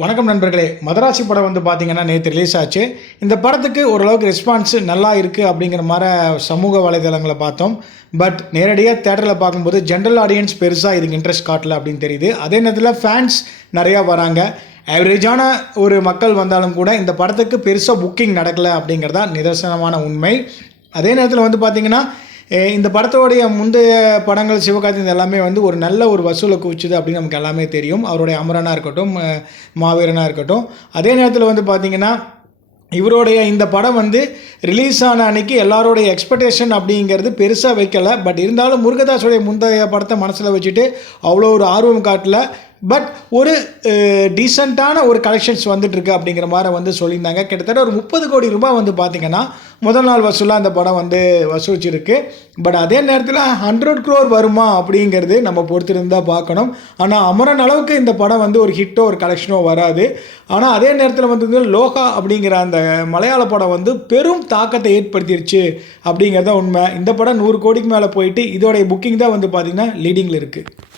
வணக்கம் நண்பர்களே. மதராசி படம் வந்து பார்த்தீங்கன்னா நேற்று ரிலீஸ் ஆச்சு. இந்த படத்துக்கு ஓரளவுக்கு ரெஸ்பான்ஸ் நல்லா இருக்குது அப்படிங்கிற மாதிரி சமூக வலைதளங்களை பார்த்தோம். பட் நேரடியாக தேட்டரில் பார்க்கும்போது ஜென்ரல் ஆடியன்ஸ் பெருசாக இதுக்கு இன்ட்ரெஸ்ட் காட்டல அப்படின்னு தெரியுது. அதே நேரத்தில் ஃபேன்ஸ் நிறையா வராங்க. ஆவரேஜான ஒரு மக்கள் வந்தாலும் கூட இந்த படத்துக்கு பெருசாக புக்கிங் நடக்கலை அப்படிங்கிறதா நிதர்சனமான உண்மை. அதே நேரத்தில் வந்து பார்த்திங்கன்னா இந்த படத்தோடைய முந்தைய படங்கள் சிவகார்த்திகேயன் எல்லாமே வந்து ஒரு நல்ல ஒரு வசூலை குவிச்சுது அப்படின்னு நமக்கு எல்லாமே தெரியும். அவருடைய அமரனாக இருக்கட்டும், மாவீரனாக இருக்கட்டும். அதே நேரத்தில் வந்து பார்த்திங்கன்னா இவருடைய இந்த படம் வந்து ரிலீஸ் ஆன அன்றைக்கி எல்லாரோடைய எக்ஸ்பெக்டேஷன் அப்படிங்கிறது பெருசாக வைக்கலை. பட் இருந்தாலும் முருகதாஸோடைய முந்தைய படத்தை மனசில் வச்சுட்டு அவ்வளோ ஒரு ஆர்வம் காட்டல. பட் ஒரு டீசெண்டான ஒரு கலெக்ஷன்ஸ் வந்துட்டுருக்கு அப்படிங்கிற மாதிரி வந்து சொல்லியிருந்தாங்க. கிட்டத்தட்ட ஒரு 30 கோடி ரூபாய் வந்து பார்த்திங்கன்னா முதல் நாள் வசூலாக அந்த படம் வந்து வசூலிச்சிருக்கு. பட் அதே நேரத்தில் 100 crore வருமா அப்படிங்கிறது நம்ம பொறுத்திருந்தால் பார்க்கணும். ஆனால் அமரன் அளவுக்கு இந்த படம் வந்து ஒரு ஹிட்டோ ஒரு கலெக்ஷனோ வராது. ஆனால் அதே நேரத்தில் வந்து லோகா அப்படிங்கிற அந்த மலையாள படம் வந்து பெரும் தாக்கத்தை ஏற்படுத்திடுச்சு அப்படிங்கிறத உண்மை. இந்த படம் 100 கோடிக்கு மேலே போயிட்டு இதோடைய புக்கிங் தான் வந்து பார்த்திங்கன்னா லீடிங்கில் இருக்குது.